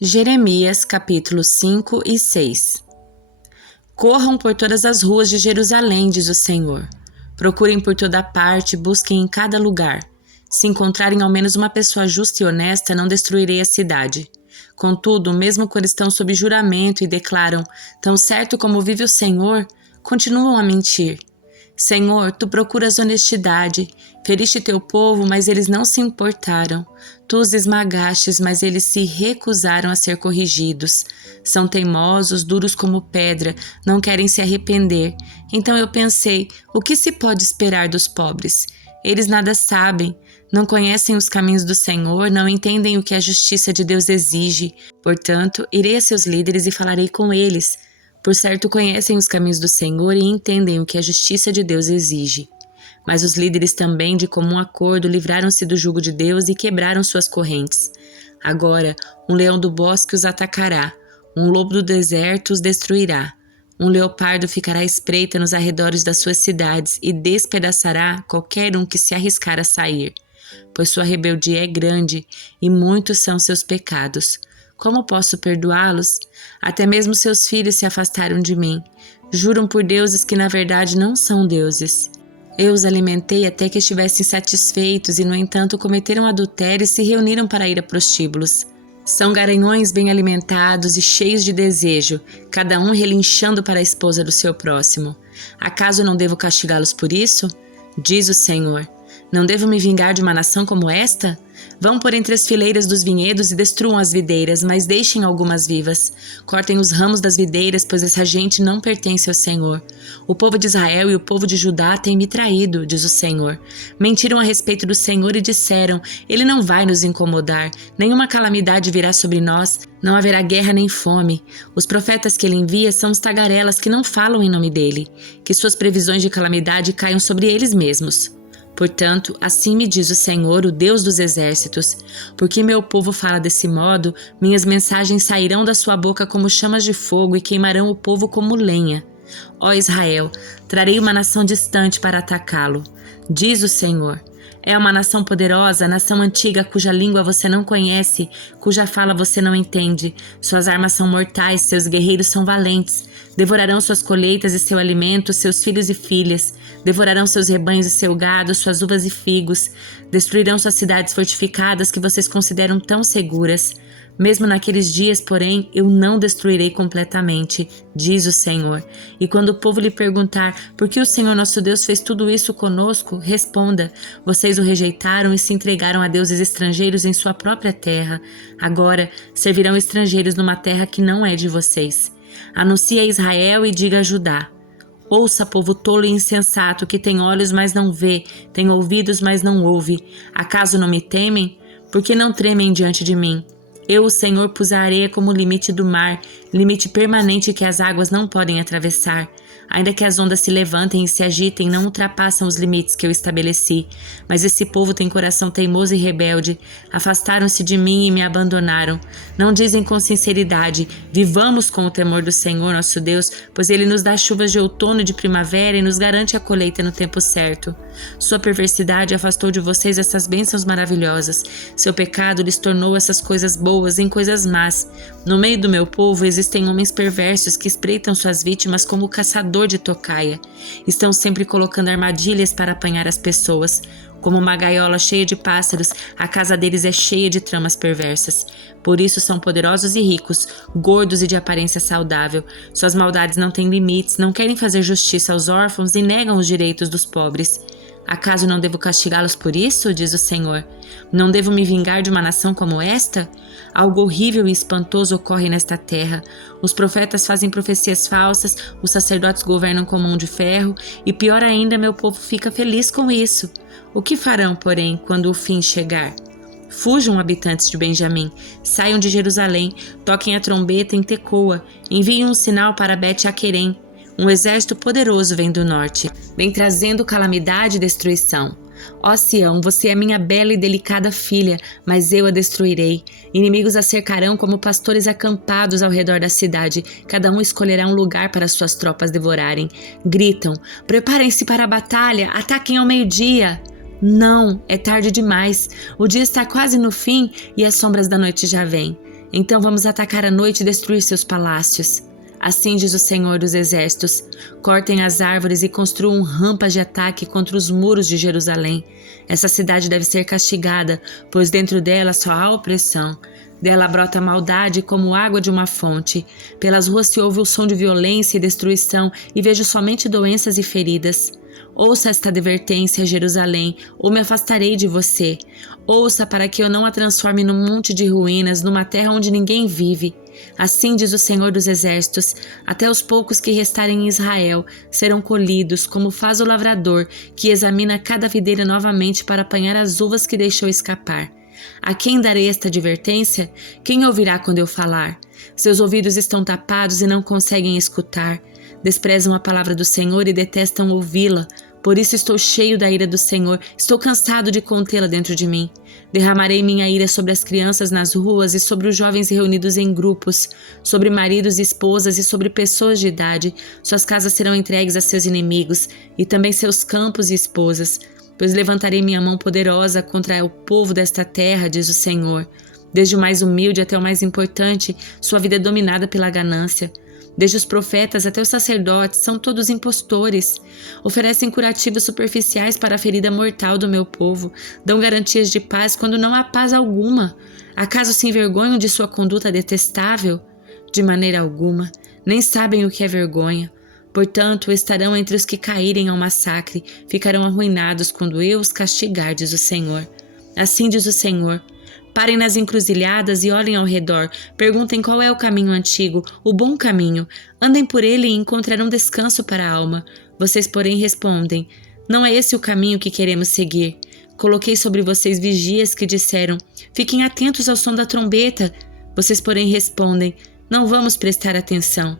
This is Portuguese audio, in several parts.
Jeremias capítulos 5 e 6. Corram por todas as ruas de Jerusalém, diz o Senhor. Procurem por toda parte, busquem em cada lugar. Se encontrarem ao menos uma pessoa justa e honesta, não destruirei a cidade. Contudo, mesmo quando estão sob juramento e declaram, tão certo como vive o Senhor, continuam a mentir. Senhor, tu procuras honestidade. Feriste teu povo, mas eles não se importaram. Tu os esmagastes, mas eles se recusaram a ser corrigidos. São teimosos, duros como pedra, não querem se arrepender. Então eu pensei, o que se pode esperar dos pobres? Eles nada sabem, não conhecem os caminhos do Senhor, não entendem o que a justiça de Deus exige. Portanto, irei a seus líderes e falarei com eles. Por certo, conhecem os caminhos do Senhor e entendem o que a justiça de Deus exige. Mas os líderes também, de comum acordo, livraram-se do jugo de Deus e quebraram suas correntes. Agora, um leão do bosque os atacará, um lobo do deserto os destruirá. Um leopardo ficará à espreita nos arredores das suas cidades e despedaçará qualquer um que se arriscar a sair. Pois sua rebeldia é grande e muitos são seus pecados. Como posso perdoá-los? Até mesmo seus filhos se afastaram de mim. Juram por deuses que na verdade não são deuses. Eu os alimentei até que estivessem satisfeitos e, no entanto, cometeram adultério e se reuniram para ir a prostíbulos. São garanhões bem alimentados e cheios de desejo, cada um relinchando para a esposa do seu próximo. Acaso não devo castigá-los por isso? Diz o Senhor. Não devo me vingar de uma nação como esta? Vão por entre as fileiras dos vinhedos e destruam as videiras, mas deixem algumas vivas. Cortem os ramos das videiras, pois essa gente não pertence ao Senhor. O povo de Israel e o povo de Judá têm me traído, diz o Senhor. Mentiram a respeito do Senhor e disseram, Ele não vai nos incomodar, nenhuma calamidade virá sobre nós, não haverá guerra nem fome. Os profetas que Ele envia são os tagarelas que não falam em nome dEle. Que suas previsões de calamidade caiam sobre eles mesmos. Portanto, assim me diz o Senhor, o Deus dos exércitos, porque meu povo fala desse modo, minhas mensagens sairão da sua boca como chamas de fogo e queimarão o povo como lenha. Ó Israel, trarei uma nação distante para atacá-lo, diz o Senhor. É uma nação poderosa, nação antiga cuja língua você não conhece, cuja fala você não entende. Suas armas são mortais, seus guerreiros são valentes. Devorarão suas colheitas e seu alimento, seus filhos e filhas. Devorarão seus rebanhos e seu gado, suas uvas e figos. Destruirão suas cidades fortificadas que vocês consideram tão seguras. Mesmo naqueles dias, porém, eu não destruirei completamente, diz o Senhor. E quando o povo lhe perguntar por que o Senhor nosso Deus fez tudo isso conosco, responda, vocês o rejeitaram e se entregaram a deuses estrangeiros em sua própria terra. Agora servirão estrangeiros numa terra que não é de vocês. Anuncie a Israel e diga a Judá. Ouça, povo tolo e insensato, que tem olhos, mas não vê, tem ouvidos, mas não ouve. Acaso não me temem? Por que não tremem diante de mim? Eu, o Senhor, pus a areia como limite do mar, limite permanente que as águas não podem atravessar. Ainda que as ondas se levantem e se agitem, não ultrapassam os limites que eu estabeleci. Mas esse povo tem coração teimoso e rebelde. Afastaram-se de mim e me abandonaram. Não dizem com sinceridade, vivamos com o temor do Senhor nosso Deus, pois Ele nos dá chuvas de outono e de primavera e nos garante a colheita no tempo certo. Sua perversidade afastou de vocês essas bênçãos maravilhosas. Seu pecado lhes tornou essas coisas boas em coisas más. No meio do meu povo existem homens perversos que espreitam suas vítimas como o caçador de tocaia. Estão sempre colocando armadilhas para apanhar as pessoas. Como uma gaiola cheia de pássaros, a casa deles é cheia de tramas perversas. Por isso são poderosos e ricos, gordos e de aparência saudável. Suas maldades não têm limites, não querem fazer justiça aos órfãos e negam os direitos dos pobres. Acaso não devo castigá-los por isso? Diz o Senhor. Não devo me vingar de uma nação como esta? Algo horrível e espantoso ocorre nesta terra. Os profetas fazem profecias falsas, os sacerdotes governam com mão de ferro, e pior ainda, meu povo fica feliz com isso. O que farão, porém, quando o fim chegar? Fujam, habitantes de Benjamim, saiam de Jerusalém, toquem a trombeta em Tecoa, enviem um sinal para Bet-Aquerem. Um exército poderoso vem do norte, vem trazendo calamidade e destruição. Ó Sião, você é minha bela e delicada filha, mas eu a destruirei. Inimigos a cercarão como pastores acampados ao redor da cidade. Cada um escolherá um lugar para suas tropas devorarem. Gritam, preparem-se para a batalha, ataquem ao meio-dia. Não, é tarde demais. O dia está quase no fim e as sombras da noite já vêm. Então vamos atacar à noite e destruir seus palácios. Assim diz o Senhor dos Exércitos: cortem as árvores e construam rampas de ataque contra os muros de Jerusalém. Essa cidade deve ser castigada, pois dentro dela só há opressão. Dela brota maldade como água de uma fonte. Pelas ruas se ouve o som de violência e destruição, e vejo somente doenças e feridas. Ouça esta advertência, Jerusalém, ou me afastarei de você. Ouça para que eu não a transforme num monte de ruínas, numa terra onde ninguém vive. Assim diz o Senhor dos Exércitos: até os poucos que restarem em Israel serão colhidos, como faz o lavrador, que examina cada videira novamente para apanhar as uvas que deixou escapar. A quem darei esta advertência? Quem ouvirá quando eu falar? Seus ouvidos estão tapados e não conseguem escutar. Desprezam a palavra do Senhor e detestam ouvi-la. Por isso estou cheio da ira do Senhor, estou cansado de contê-la dentro de mim. Derramarei minha ira sobre as crianças nas ruas e sobre os jovens reunidos em grupos, sobre maridos e esposas e sobre pessoas de idade. Suas casas serão entregues a seus inimigos e também seus campos e esposas. Pois levantarei minha mão poderosa contra o povo desta terra, diz o Senhor. Desde o mais humilde até o mais importante, sua vida é dominada pela ganância. Desde os profetas até os sacerdotes, são todos impostores. Oferecem curativos superficiais para a ferida mortal do meu povo. Dão garantias de paz quando não há paz alguma. Acaso se envergonham de sua conduta detestável? De maneira alguma. Nem sabem o que é vergonha. Portanto, estarão entre os que caírem ao massacre. Ficarão arruinados quando eu os castigar, diz o Senhor. Assim diz o Senhor. Parem nas encruzilhadas e olhem ao redor. Perguntem qual é o caminho antigo, o bom caminho. Andem por ele e encontrarão descanso para a alma. Vocês, porém, respondem: não é esse o caminho que queremos seguir. Coloquei sobre vocês vigias que disseram: fiquem atentos ao som da trombeta. Vocês, porém, respondem: não vamos prestar atenção.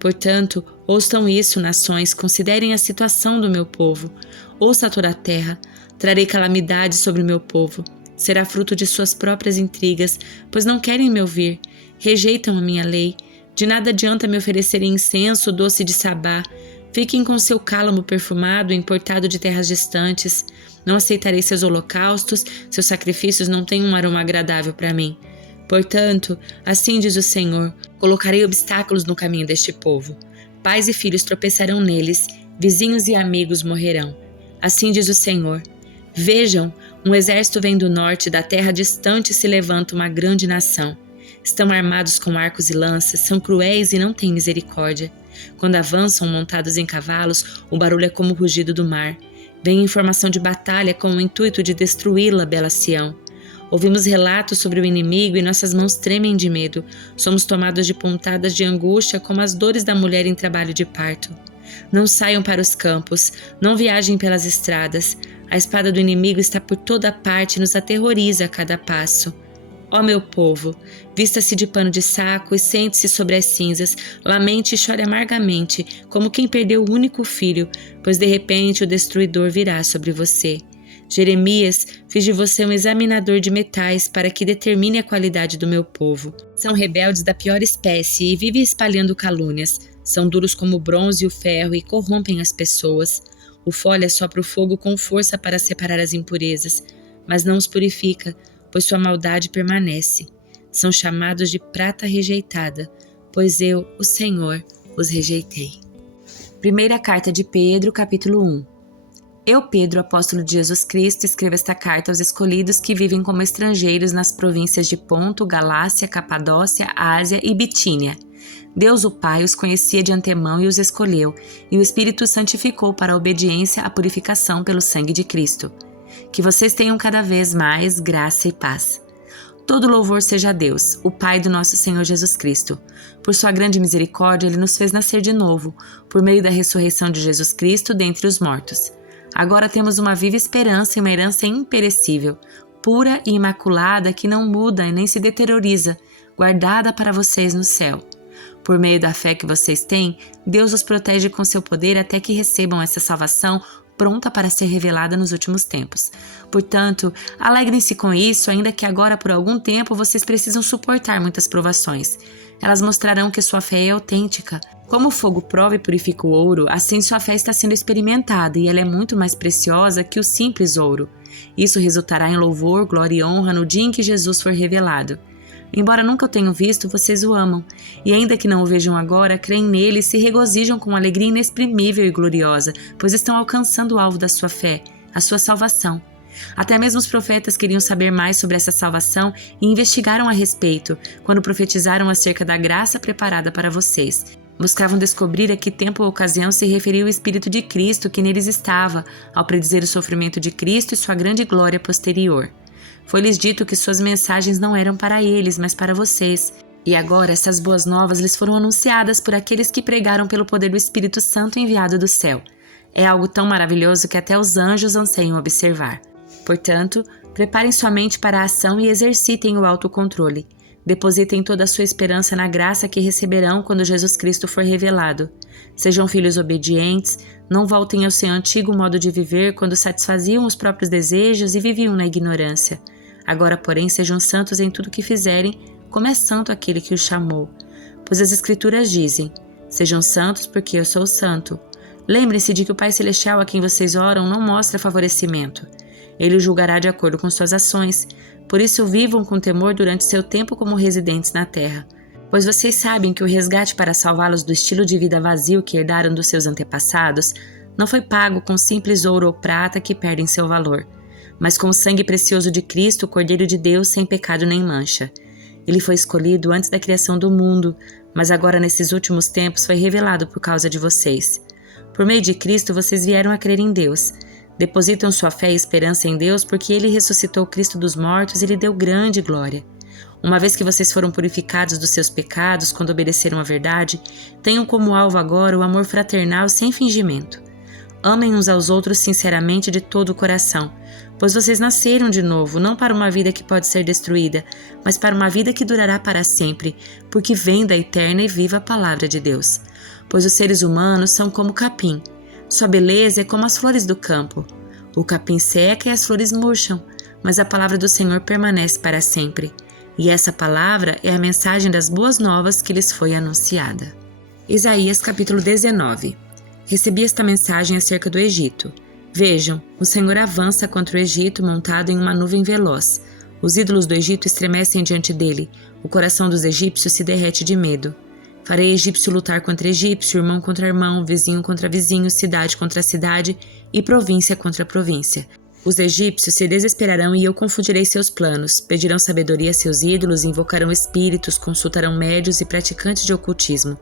Portanto, ouçam isso, nações, considerem a situação do meu povo. Ouça toda a terra. Trarei calamidade sobre o meu povo. Será fruto de suas próprias intrigas, pois não querem me ouvir. Rejeitam a minha lei. De nada adianta me oferecerem incenso doce de Sabá. Fiquem com seu cálamo perfumado, importado de terras distantes. Não aceitarei seus holocaustos, seus sacrifícios não têm um aroma agradável para mim. Portanto, assim diz o Senhor, colocarei obstáculos no caminho deste povo. Pais e filhos tropeçarão neles, vizinhos e amigos morrerão. Assim diz o Senhor. Vejam, um exército vem do norte, da terra distante se levanta uma grande nação. Estão armados com arcos e lanças, são cruéis e não têm misericórdia. Quando avançam montados em cavalos, o barulho é como o rugido do mar. Vem informação de batalha com o intuito de destruí-la, bela Sião. Ouvimos relatos sobre o inimigo e nossas mãos tremem de medo. Somos tomados de pontadas de angústia como as dores da mulher em trabalho de parto. Não saiam para os campos, não viajem pelas estradas. A espada do inimigo está por toda parte e nos aterroriza a cada passo. Ó meu povo, vista-se de pano de saco e sente-se sobre as cinzas, lamente e chore amargamente, como quem perdeu o único filho, pois de repente o destruidor virá sobre você. Jeremias, fiz de você um examinador de metais para que determine a qualidade do meu povo. São rebeldes da pior espécie e vivem espalhando calúnias. São duros como o bronze e o ferro e corrompem as pessoas. O folha sopra o fogo com força para separar as impurezas, mas não os purifica, pois sua maldade permanece. São chamados de prata rejeitada, pois eu, o Senhor, os rejeitei. Primeira carta de Pedro, capítulo 1. Eu, Pedro, apóstolo de Jesus Cristo, escrevo esta carta aos escolhidos que vivem como estrangeiros nas províncias de Ponto, Galácia, Capadócia, Ásia e Bitínia. Deus, o Pai, os conhecia de antemão e os escolheu, e o Espírito santificou para a obediência à purificação pelo sangue de Cristo. Que vocês tenham cada vez mais graça e paz. Todo louvor seja a Deus, o Pai do nosso Senhor Jesus Cristo. Por sua grande misericórdia, Ele nos fez nascer de novo, por meio da ressurreição de Jesus Cristo dentre os mortos. Agora temos uma viva esperança e uma herança imperecível, pura e imaculada que não muda e nem se deterioriza, guardada para vocês no céu. Por meio da fé que vocês têm, Deus os protege com seu poder até que recebam essa salvação pronta para ser revelada nos últimos tempos. Portanto, alegrem-se com isso, ainda que agora por algum tempo vocês precisam suportar muitas provações. Elas mostrarão que sua fé é autêntica. Como o fogo prova e purifica o ouro, assim sua fé está sendo experimentada e ela é muito mais preciosa que o simples ouro. Isso resultará em louvor, glória e honra no dia em que Jesus for revelado. Embora nunca o tenham visto, vocês o amam. E ainda que não o vejam agora, creem nele e se regozijam com alegria inexprimível e gloriosa, pois estão alcançando o alvo da sua fé, a sua salvação. Até mesmo os profetas queriam saber mais sobre essa salvação e investigaram a respeito, quando profetizaram acerca da graça preparada para vocês. Buscavam descobrir a que tempo ou ocasião se referia o Espírito de Cristo que neles estava, ao predizer o sofrimento de Cristo e sua grande glória posterior. Foi-lhes dito que suas mensagens não eram para eles, mas para vocês. E agora essas boas novas lhes foram anunciadas por aqueles que pregaram pelo poder do Espírito Santo enviado do céu. É algo tão maravilhoso que até os anjos anseiam observar. Portanto, preparem sua mente para a ação e exercitem o autocontrole. Depositem toda a sua esperança na graça que receberão quando Jesus Cristo for revelado. Sejam filhos obedientes, não voltem ao seu antigo modo de viver quando satisfaziam os próprios desejos e viviam na ignorância. Agora, porém, sejam santos em tudo que fizerem, como é santo aquele que os chamou. Pois as Escrituras dizem: sejam santos porque eu sou santo. Lembrem-se de que o Pai Celestial a quem vocês oram não mostra favorecimento. Ele o julgará de acordo com suas ações. Por isso vivam com temor durante seu tempo como residentes na terra. Pois vocês sabem que o resgate para salvá-los do estilo de vida vazio que herdaram dos seus antepassados não foi pago com simples ouro ou prata que perdem seu valor, mas com o sangue precioso de Cristo, o Cordeiro de Deus, sem pecado nem mancha. Ele foi escolhido antes da criação do mundo, mas agora nesses últimos tempos foi revelado por causa de vocês. Por meio de Cristo vocês vieram a crer em Deus. Depositam sua fé e esperança em Deus porque Ele ressuscitou Cristo dos mortos e lhe deu grande glória. Uma vez que vocês foram purificados dos seus pecados quando obedeceram à verdade, tenham como alvo agora o amor fraternal sem fingimento. Amem uns aos outros sinceramente de todo o coração, pois vocês nasceram de novo, não para uma vida que pode ser destruída, mas para uma vida que durará para sempre, porque vem da eterna e viva palavra de Deus. Pois os seres humanos são como capim. Sua beleza é como as flores do campo. O capim seca e as flores murcham, mas a palavra do Senhor permanece para sempre. E essa palavra é a mensagem das boas novas que lhes foi anunciada. Isaías capítulo 19. Recebi esta mensagem acerca do Egito. Vejam, o Senhor avança contra o Egito montado em uma nuvem veloz. Os ídolos do Egito estremecem diante dele. O coração dos egípcios se derrete de medo. Farei egípcio lutar contra egípcio, irmão contra irmão, vizinho contra vizinho, cidade contra cidade e província contra província. Os egípcios se desesperarão e eu confundirei seus planos, pedirão sabedoria a seus ídolos, invocarão espíritos, consultarão médios e praticantes de ocultismo.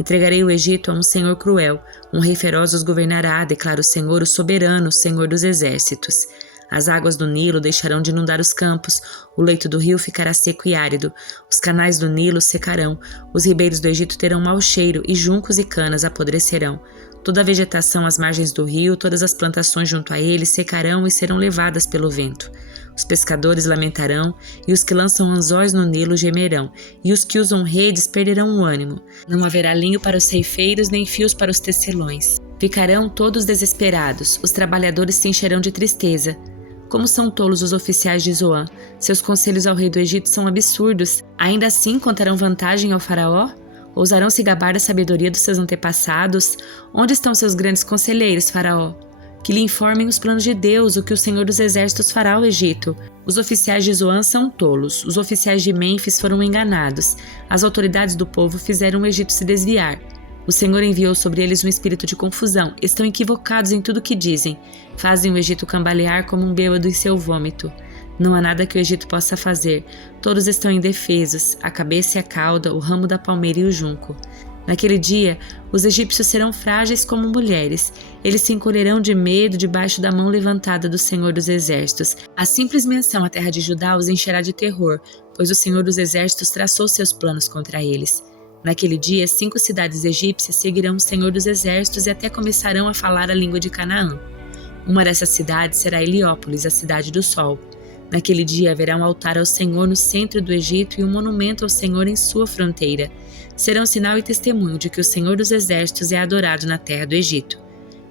Entregarei o Egito a um senhor cruel, um rei feroz os governará, declara o Senhor, o soberano, o Senhor dos exércitos. As águas do Nilo deixarão de inundar os campos, o leito do rio ficará seco e árido, os canais do Nilo secarão, os ribeiros do Egito terão mau cheiro e juncos e canas apodrecerão. Toda a vegetação às margens do rio, todas as plantações junto a ele secarão e serão levadas pelo vento. Os pescadores lamentarão, e os que lançam anzóis no Nilo gemerão, e os que usam redes perderão o ânimo. Não haverá linho para os ceifeiros, nem fios para os tecelões. Ficarão todos desesperados, os trabalhadores se encherão de tristeza. Como são tolos os oficiais de Zoan, seus conselhos ao rei do Egito são absurdos. Ainda assim contarão vantagem ao faraó? Ousarão se gabar da sabedoria dos seus antepassados? Onde estão seus grandes conselheiros, faraó? Que lhe informem os planos de Deus, o que o Senhor dos Exércitos fará ao Egito. Os oficiais de Zoan são tolos, os oficiais de Mênfis foram enganados. As autoridades do povo fizeram o Egito se desviar. O Senhor enviou sobre eles um espírito de confusão. Estão equivocados em tudo o que dizem. Fazem o Egito cambalear como um bêbado em seu vômito. Não há nada que o Egito possa fazer. Todos estão indefesos, a cabeça e a cauda, o ramo da palmeira e o junco. Naquele dia, os egípcios serão frágeis como mulheres. Eles se encolherão de medo debaixo da mão levantada do Senhor dos Exércitos. A simples menção à terra de Judá os encherá de terror, pois o Senhor dos Exércitos traçou seus planos contra eles. Naquele dia, 5 cidades egípcias seguirão o Senhor dos Exércitos e até começarão a falar a língua de Canaã. Uma dessas cidades será Heliópolis, a cidade do sol. Naquele dia haverá um altar ao Senhor no centro do Egito e um monumento ao Senhor em sua fronteira. Serão sinal e testemunho de que o Senhor dos Exércitos é adorado na terra do Egito.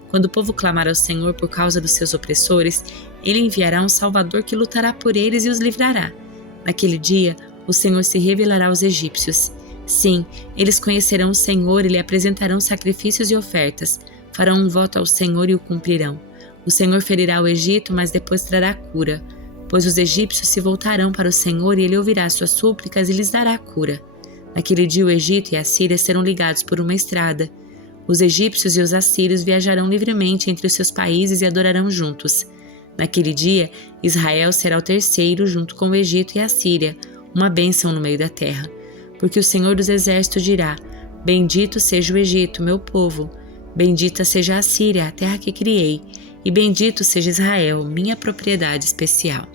Quando o povo clamar ao Senhor por causa dos seus opressores, ele enviará um Salvador que lutará por eles e os livrará. Naquele dia, o Senhor se revelará aos egípcios. Sim, eles conhecerão o Senhor e lhe apresentarão sacrifícios e ofertas. Farão um voto ao Senhor e o cumprirão. O Senhor ferirá o Egito, mas depois trará cura. pois os egípcios se voltarão para o Senhor e ele ouvirá suas súplicas e lhes dará cura. Naquele dia o Egito e a Síria serão ligados por uma estrada. Os egípcios e os assírios viajarão livremente entre os seus países e adorarão juntos. Naquele dia, Israel será o terceiro junto com o Egito e a Síria, uma bênção no meio da terra. Porque o Senhor dos Exércitos dirá: Bendito seja o Egito, meu povo, bendita seja a Síria, a terra que criei, e bendito seja Israel, minha propriedade especial.